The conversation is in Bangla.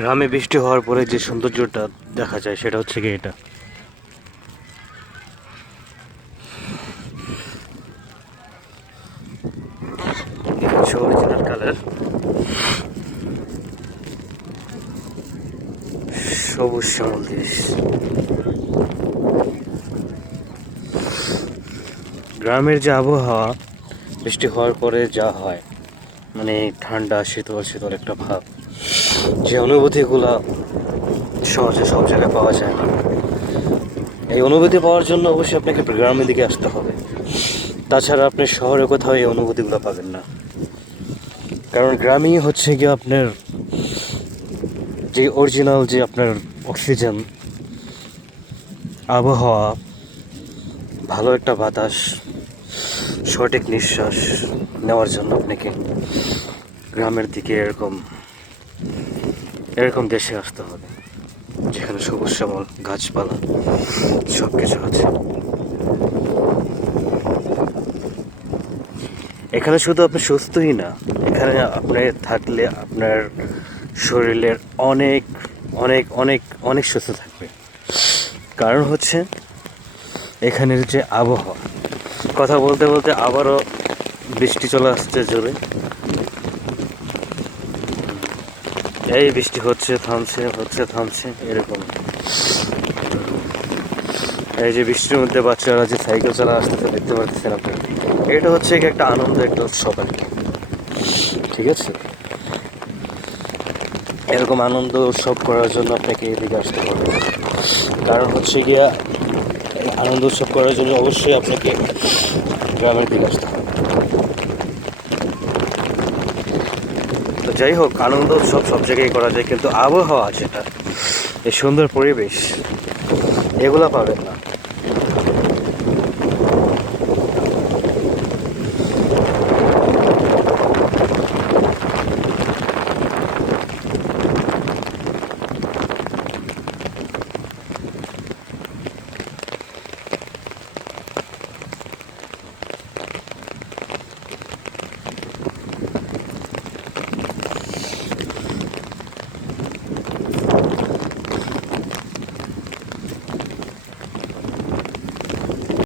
গ্রামে বৃষ্টি হওয়ার পরে যে সৌন্দর্যটা দেখা যায়, সেটা হচ্ছে কি এটা। কালার সবুজ শ্যামল দেশ। গ্রামের যে আবহাওয়া, বৃষ্টি হওয়ার পরে যা হয় মানে ঠান্ডা, শীতল শীতল একটা ভাব। যে অনুভূতিগুলো সহজে সব জায়গায় পাওয়া যায় না। এই অনুভূতি পাওয়ার জন্য অবশ্যই আপনাকে গ্রামের দিকে আসতে হবে। তাছাড়া আপনি শহরে কোথাও এই অনুভূতিগুলো পাবেন না। কারণ গ্রামেই হচ্ছে গিয়ে আপনার যে অরিজিনাল যে আপনার অক্সিজেন আবহাওয়া, ভালো একটা বাতাস সঠিক নিঃশ্বাস নেওয়ার জন্য আপনাকে গ্রামের দিকে এরকম এরকম দেশে আসতে হবে, যেখানে সবুজ শ্যামল, গাছপালা সব কিছু আছে। এখানে শুধু আপনি সুস্থই না, এখানে আপনি থাকলে আপনার শরীরের অনেক অনেক অনেক অনেক সুস্থ থাকবে। কারণ হচ্ছে, এখানের যে আবহাওয়া কথা বলতে বলতে আবারও বৃষ্টি চলে আসছে জোরে। এই বৃষ্টি হচ্ছে, থামছে হচ্ছে, থামছে, এরকম। এই যে বৃষ্টির মধ্যে বাচ্চারা যে সাইকেল চালা আসতেছে, দেখতে পাচ্ছেন আপনারা। এটা হচ্ছে একটা আনন্দ একটা উৎসব আর ঠিক আছে? এরকম আনন্দ উৎসব করার জন্য আপনাকে এদিকে আসতে হবে। কারণ হচ্ছে গিয়া আনন্দ উৎসব করার জন্য অবশ্যই আপনাকে গ্রামের দিকে আসতে তো যাই হোক, আনন্দ উৎসব সব জায়গায় করা যায়, কিন্তু আবহাওয়া যেটা, এই সুন্দর পরিবেশ, এগুলো পাবেন না।